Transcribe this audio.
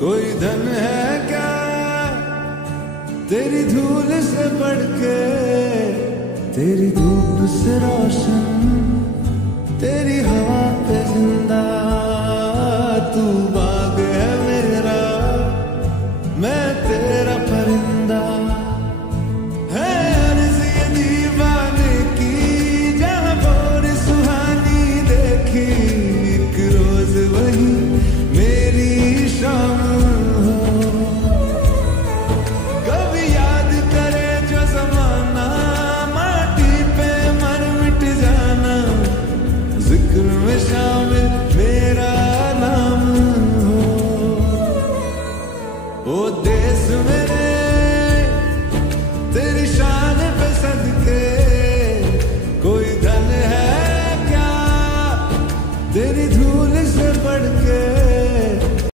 कोई धन है क्या तेरी धूल से बढ़ के, तेरी धूप से रोशन, तेरी हवा पे जिंदा तू।